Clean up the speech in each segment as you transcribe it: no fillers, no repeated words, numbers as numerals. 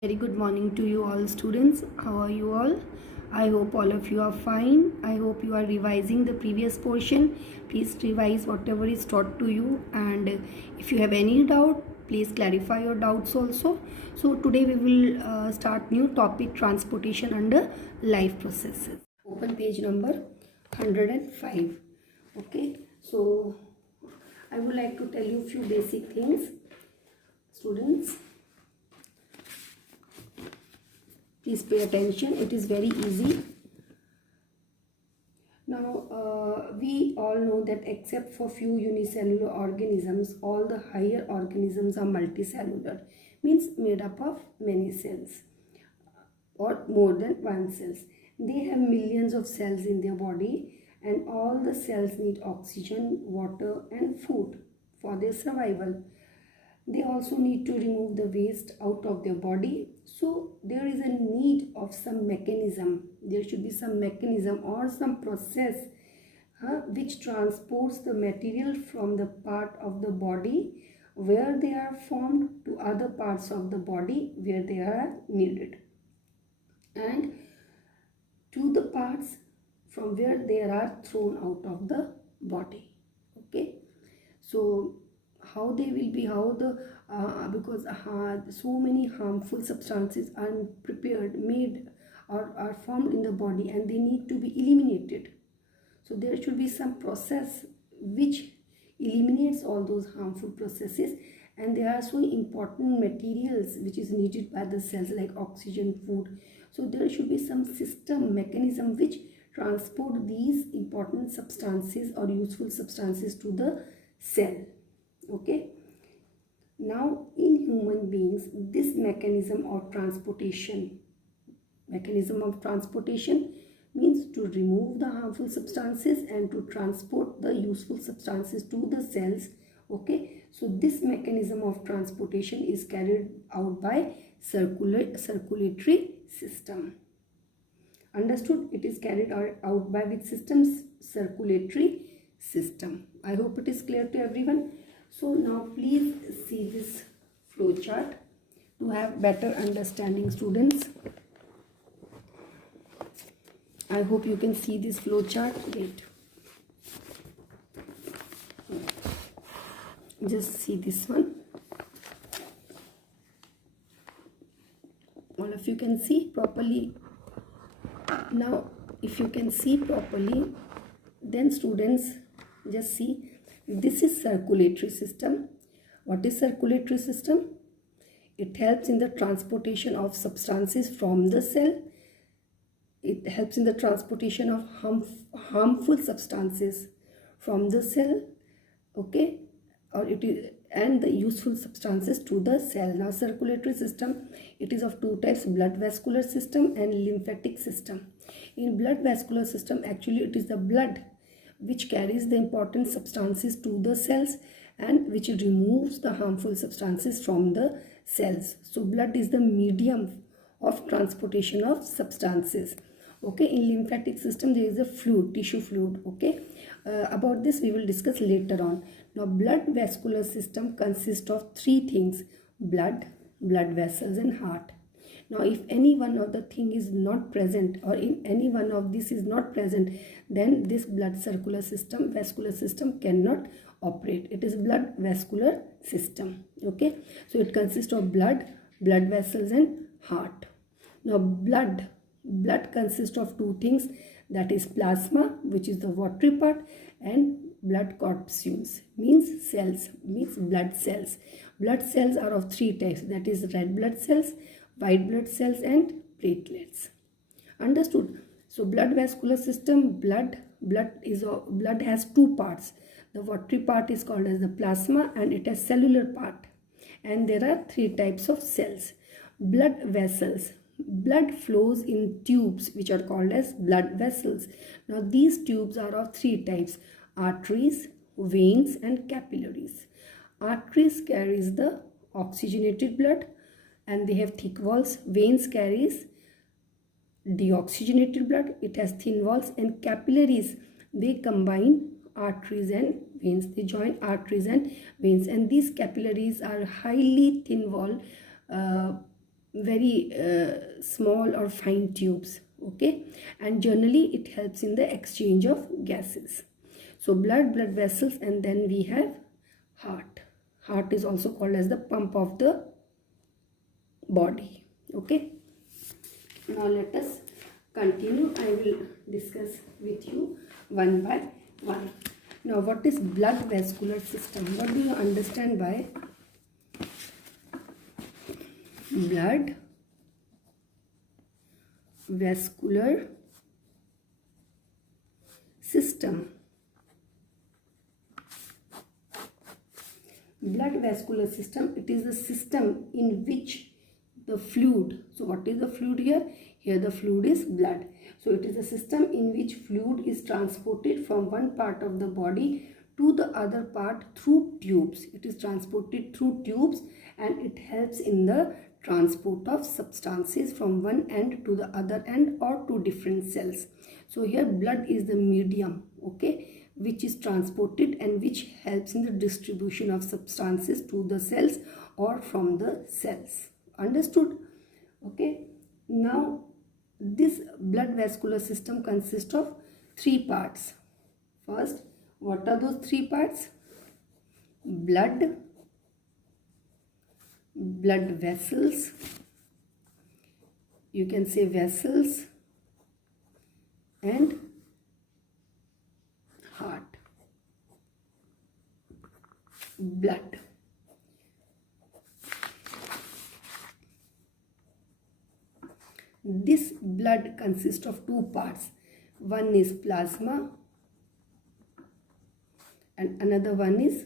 Very good morning to you all students. How are you all? I hope all of you are fine. I hope you are revising the previous portion. Please revise whatever is taught to you, and if you have any doubt, please clarify your doubts also. So today we will start new topic, transportation under life processes. Open page number 105. Okay, so I would like to tell you few basic things, students. Please pay attention, it is very easy. Now, we all know that except for few unicellular organisms, all the higher organisms are multicellular, means made up of many cells or more than one cells. They have millions of cells in their body, and all the cells need oxygen, water and food for their survival. They also need to remove the waste out of their body. So there is a need of some mechanism. There should be some mechanism or some process which transports the material from the part of the body where they are formed to other parts of the body where they are needed, and to the parts from where they are thrown out of the body. Okay, so how they will be, how the because so many harmful substances are prepared, made or are formed in the body, and they need to be eliminated. So there should be some process which eliminates all those harmful processes, and there are so important materials which is needed by the cells like oxygen, food. So there should be some system, mechanism which transport these important substances or useful substances to the cell. Okay, now in human beings, this mechanism of transportation means to remove the harmful substances and to transport the useful substances to the cells. Okay, so this mechanism of transportation is carried out by circulatory system. Understood? It is carried out by which systems? Circulatory system. I hope it is clear to everyone. So now please see this flow chart to have better understanding, students. I hope you can see this flow chart. Wait, just see this one. All of you can see properly. Now if you can see properly, then students just see, this is circulatory system. What is circulatory system? It helps in the transportation of substances from the cell. It helps in the transportation of harmful substances from the cell. Okay, or it is, and the useful substances to the cell. Now circulatory system, it is of two types: blood vascular system and lymphatic system. In blood vascular system, actually it is the blood which carries the important substances to the cells and which removes the harmful substances from the cells. So blood is the medium of transportation of substances. Okay, in lymphatic system there is a fluid, tissue fluid. Okay, about this we will discuss later on. Now blood vascular system consists of three things: blood, blood vessels and heart. Now if any one of the thing is not present, or in any one of this is not present, then this blood vascular system cannot operate. It is blood vascular system. Okay, so it consists of blood, blood vessels and heart. Now blood consists of two things, that is plasma, which is the watery part, and blood corpuscles, means cells, means blood cells. Blood cells are of three types, that is red blood cells, white blood cells and platelets. Understood? So blood vascular system, blood has two parts. The watery part is called as the plasma, and it has cellular part, and there are three types of cells. Blood vessels, blood flows in tubes which are called as blood vessels. Now these tubes are of three types: arteries, veins and capillaries. Arteries carries the oxygenated blood and they have thick walls. Veins carries deoxygenated blood, it has thin walls. And capillaries, they combine arteries and veins, they join arteries and veins, and these capillaries are highly thin wall very small or fine tubes, okay, and generally it helps in the exchange of gases. So blood vessels, and then we have heart is also called as the pump of the body. Okay, now let us continue. I will discuss with you one by one. Now, what is blood vascular system? What do you understand by blood vascular system? Blood vascular system, it is the system in which the fluid, so what is the fluid here? Here the fluid is blood. So it is a system in which fluid is transported from one part of the body to the other part through tubes. It is transported through tubes, and it helps in the transport of substances from one end to the other end or to different cells. So here blood is the medium, okay, which is transported and which helps in the distribution of substances to the cells or from the cells. Understood? Okay. Now, this blood vascular system consists of three parts. First, what are those three parts? Blood vessels, you can say vessels, and heart. Blood. This blood consists of two parts. One is plasma and another one is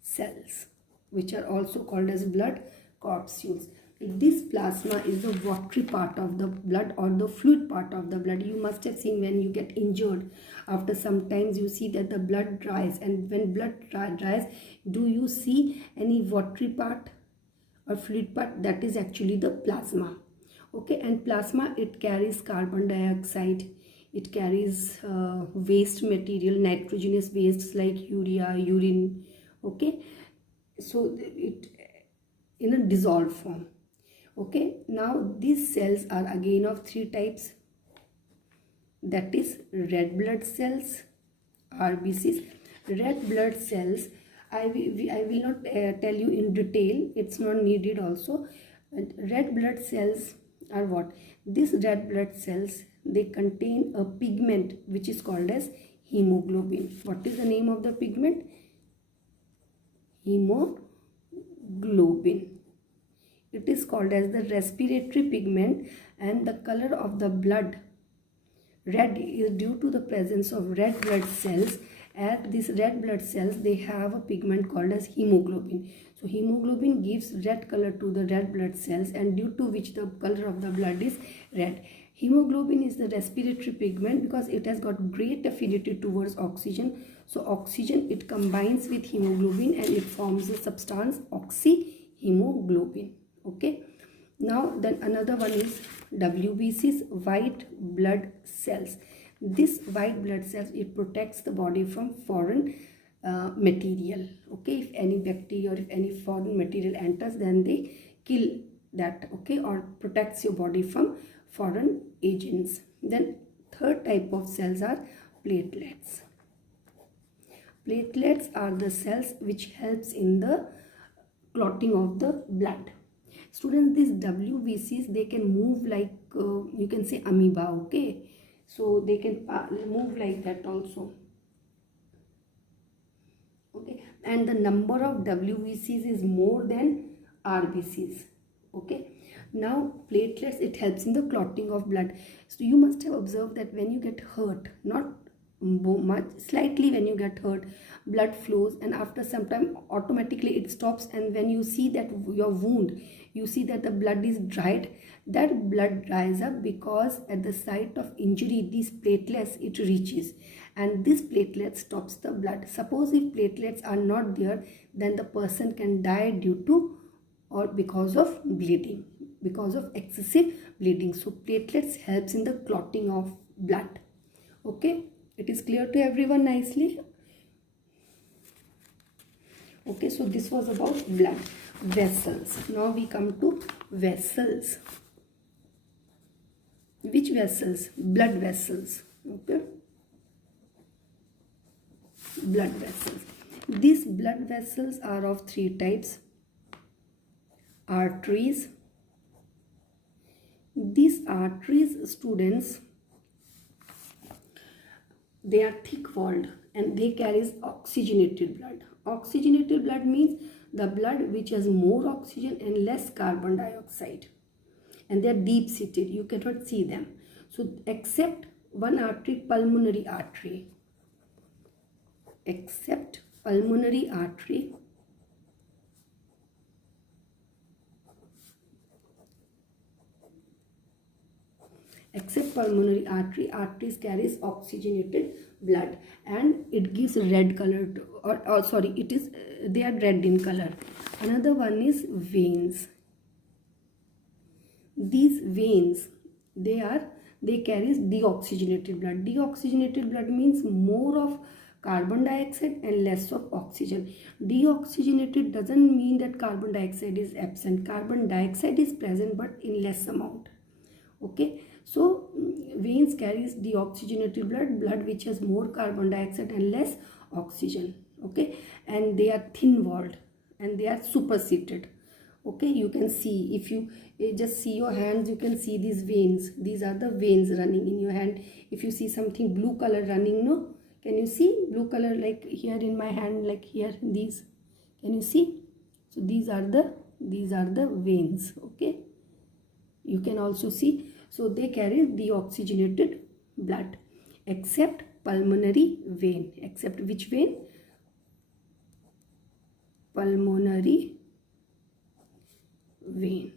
cells, which are also called as blood corpuscles. This plasma is the watery part of the blood or the fluid part of the blood. You must have seen when you get injured, after some times you see that the blood dries, and when blood dries, do you see any watery part or fluid part? That is actually the plasma. Okay, and plasma, it carries carbon dioxide, it carries waste material, nitrogenous wastes like urea, urine. Okay, so it in a dissolved form. Okay, now these cells are again of three types, that is red blood cells, RBCs. Red blood cells, I will not tell you in detail, it's not needed also. Red blood cells are what? These red blood cells, they contain a pigment which is called as hemoglobin. What is the name of the pigment? Hemoglobin. It is called as the respiratory pigment, and the color of the blood red is due to the presence of red blood cells. As these red blood cells, they have a pigment called as hemoglobin. So hemoglobin gives red color to the red blood cells, and due to which the color of the blood is red. Hemoglobin is the respiratory pigment because it has got great affinity towards oxygen. So oxygen, it combines with hemoglobin and it forms the substance oxyhemoglobin. Okay. Now then another one is WBCs, white blood cells. This white blood cells, it protects the body from foreign material. Okay, if any bacteria or if any foreign material enters, then they kill that. Okay, or protects your body from foreign agents. Then third type of cells are platelets. Platelets are the cells which helps in the clotting of the blood. Students, these WBCs, they can move like you can say amoeba. Okay, so they can move like that also. Okay, and the number of WBCs is more than RBCs. Okay, now platelets, it helps in the clotting of blood. So you must have observed that when you get hurt, not much, slightly when you get hurt, blood flows, and after some time automatically it stops, and when you see that your wound, you see that the blood is dried. That blood dries up because at the site of injury, these platelets, it reaches, and this platelet stops the blood. Suppose if platelets are not there, then the person can die due to or because of bleeding, because of excessive bleeding. So platelets helps in the clotting of blood. Okay, it is clear to everyone nicely. Okay, so this was about blood vessels. Now we come to vessels. Which vessels? Blood vessels. Okay, blood vessels. These blood vessels are of three types. Arteries. These arteries, students, they are thick walled and they carry oxygenated blood. Oxygenated blood means the blood which has more oxygen and less carbon dioxide, and they are deep seated, you cannot see them. So except one artery, pulmonary artery, except pulmonary artery, arteries carries oxygenated blood and it gives red color to, or sorry, it is they are red in color. Another one is veins. These veins, they carries deoxygenated blood. Deoxygenated blood means more of carbon dioxide and less of oxygen. Deoxygenated doesn't mean that carbon dioxide is absent. Carbon dioxide is present but in less amount. Okay, so veins carries deoxygenated blood which has more carbon dioxide and less oxygen. Okay, and they are thin walled and they are superseated. Okay, you can see, if you just see your hands, you can see these veins. These are the veins running in your hand. If you see something blue color running, no, can you see blue color, like here in my hand, like here, these, can you see? So these are the veins. Okay, you can also see. So they carry deoxygenated blood, except pulmonary vein. Except which vein? Pulmonary vein.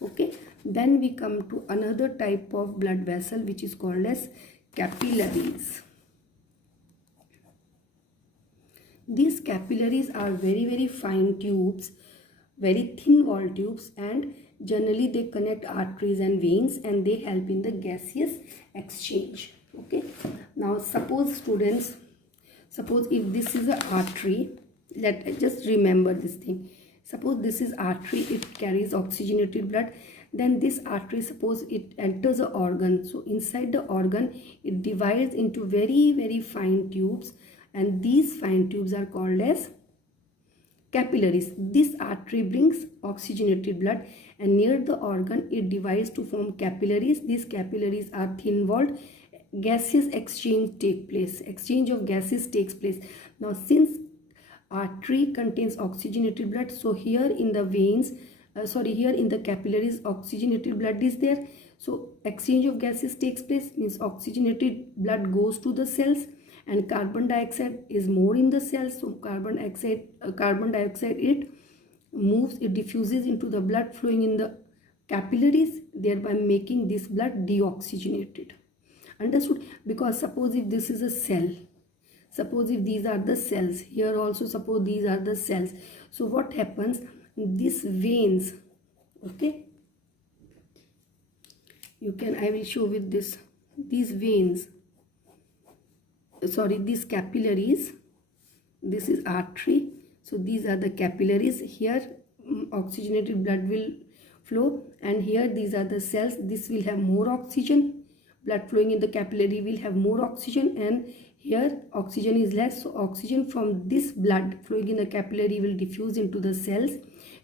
Okay, then we come to another type of blood vessel which is called as capillaries. These capillaries are very fine tubes, very thin walled tubes, and generally they connect arteries and veins and they help in the gaseous exchange. Okay, now suppose students, suppose if this is an artery, just remember this thing. Suppose this is artery, it carries oxygenated blood. Then this artery, suppose it enters an organ. So inside the organ, it divides into very fine tubes, and these fine tubes are called as capillaries. This artery brings oxygenated blood, and near the organ it divides to form capillaries. These capillaries are thin walled. Gaseous exchange of gases takes place. Now since artery contains oxygenated blood, so here in the veins, here in the capillaries, oxygenated blood is there. So exchange of gases takes place, means oxygenated blood goes to the cells and carbon dioxide is more in the cells. So carbon dioxide it moves, it diffuses into the blood flowing in the capillaries, thereby making this blood deoxygenated. Understood? Because suppose if this is a cell, suppose if these are the cells, here also suppose these are the cells. So what happens? These veins, okay, you can, I will show with this, these veins, sorry, these capillaries, this is artery, so these are the capillaries. Here oxygenated blood will flow, and here these are the cells. This will have more oxygen, blood flowing in the capillary will have more oxygen, and here oxygen is less. So oxygen from this blood flowing in the capillary will diffuse into the cells,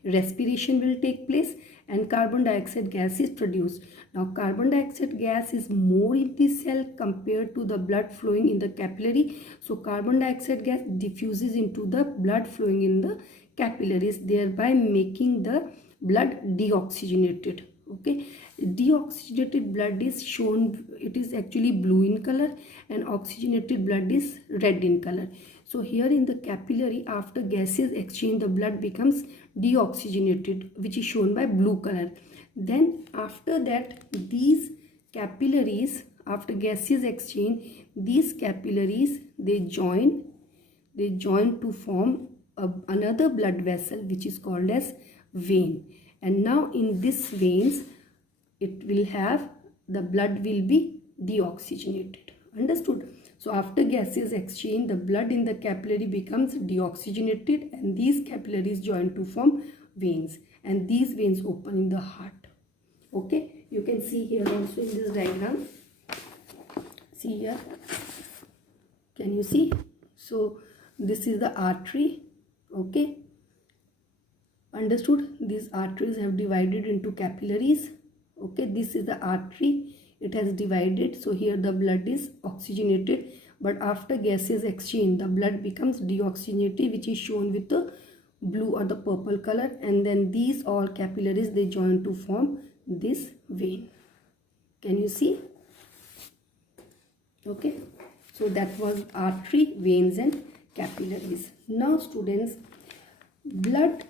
respiration will take place, and carbon dioxide gas is produced. Now carbon dioxide gas is more in this cell compared to the blood flowing in the capillary. So carbon dioxide gas diffuses into the blood flowing in the capillaries, thereby making the blood deoxygenated. Okay, deoxygenated blood is shown, it is actually blue in color, and oxygenated blood is red in color. So here in the capillary, after gases exchange, the blood becomes deoxygenated, which is shown by blue color. Then after that, these capillaries, after gases exchange, these capillaries, they join to form another blood vessel which is called as vein. And now in this veins, it will have, the blood will be deoxygenated. Understood? So after gases exchange, the blood in the capillary becomes deoxygenated, and these capillaries join to form veins, and these veins open in the heart. Okay, you can see here also in this diagram. See here, can you see? So this is the artery. Okay, understood? These arteries have divided into capillaries. Okay, this is the artery, it has divided. So here the blood is oxygenated, but after gases exchange, the blood becomes deoxygenated, which is shown with the blue or the purple color, and then these all capillaries, they join to form this vein. Can you see? Okay, so that was artery, veins and capillaries. Now students, blood,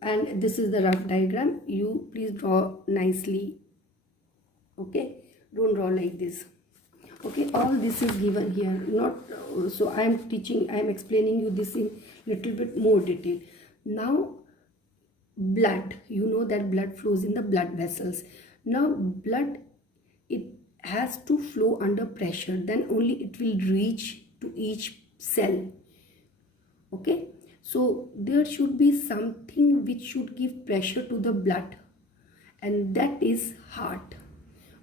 and this is the rough diagram. You please draw nicely. Okay, don't draw like this. Okay, all this is given here, not so I am explaining you this in little bit more detail. Now blood, you know that blood flows in the blood vessels. Now blood, it has to flow under pressure, then only it will reach to each cell. Okay, so there should be something which should give pressure to the blood, and that is heart.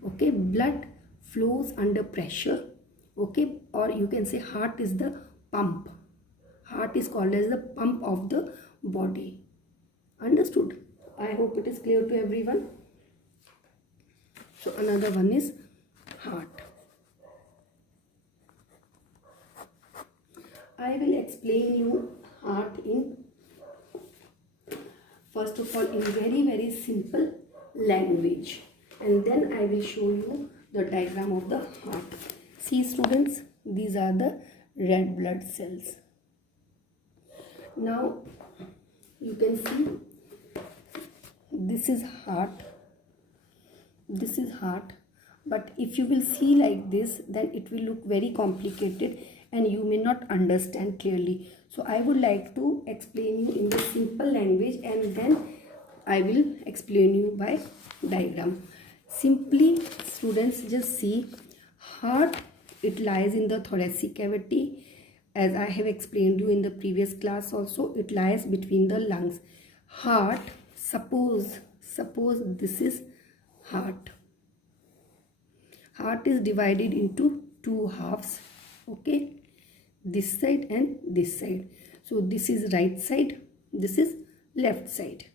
Okay, blood flows under pressure. Okay, or you can say heart is the pump. Heart is called as the pump of the body. Understood? I hope it is clear to everyone. So another one is heart. I will explain you heart in, first of all, in very simple language, and then I will show you the diagram of the heart. See students, these are the red blood cells. Now you can see this is heart, this is heart, but if you will see like this, then it will look very complicated and you may not understand clearly. So I would like to explain you in the simple language, and then I will explain you by diagram. Simply students, just see, heart, it lies in the thoracic cavity. As I have explained you in the previous class also, it lies between the lungs. Heart, suppose this is heart. Heart is divided into two halves. Okay, this side and this side. So this is right side, this is left side.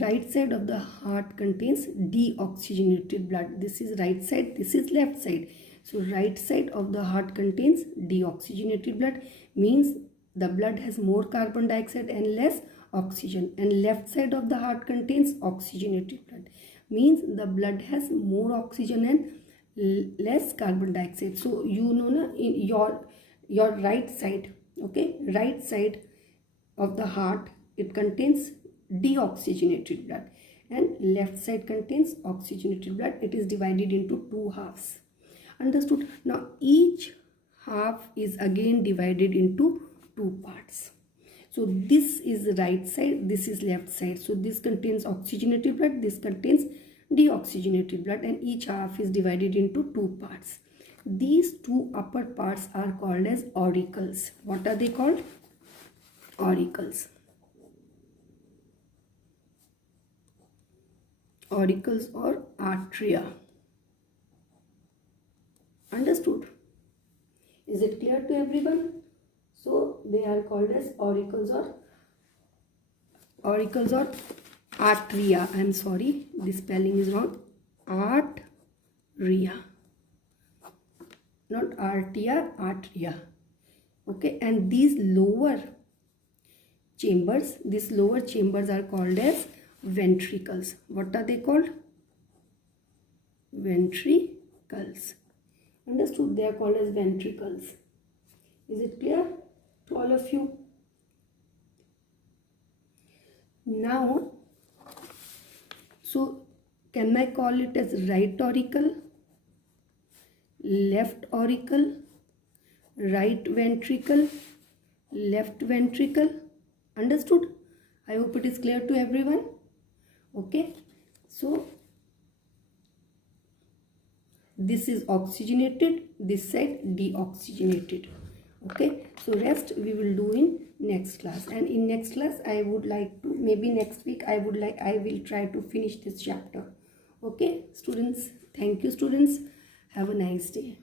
Right side of the heart contains deoxygenated blood. This is right side, this is left side. So right side of the heart contains deoxygenated blood, means the blood has more carbon dioxide and less oxygen, and left side of the heart contains oxygenated blood, means the blood has more oxygen and less carbon dioxide. So you know na, in your right side, okay, right side of the heart, it contains deoxygenated blood, and left side contains oxygenated blood. It is divided into two halves. Understood? Now each half is again divided into two parts. So this is right side, this is left side. So this contains oxygenated blood, this contains deoxygenated blood, and each half is divided into two parts. These two upper parts are called as auricles. What are they called? Auricles. Auricles or arteria. Understood? Is it clear to everyone? So they are called as auricles or arteria. I am sorry, this spelling is wrong. Arteria, not arteria, arteria. Okay, and these lower chambers are called as ventricles. What are they called? Ventricles. Understood? They are called as ventricles. Is it clear to all of you? Now, so can I call it as right auricle, left auricle, right ventricle, left ventricle? Understood? I hope it is clear to everyone. Okay, so this is oxygenated, this side deoxygenated. Okay, so rest we will do in next class, and in next class I would like to, maybe next week I will try to finish this chapter. Okay students, thank you students, have a nice day.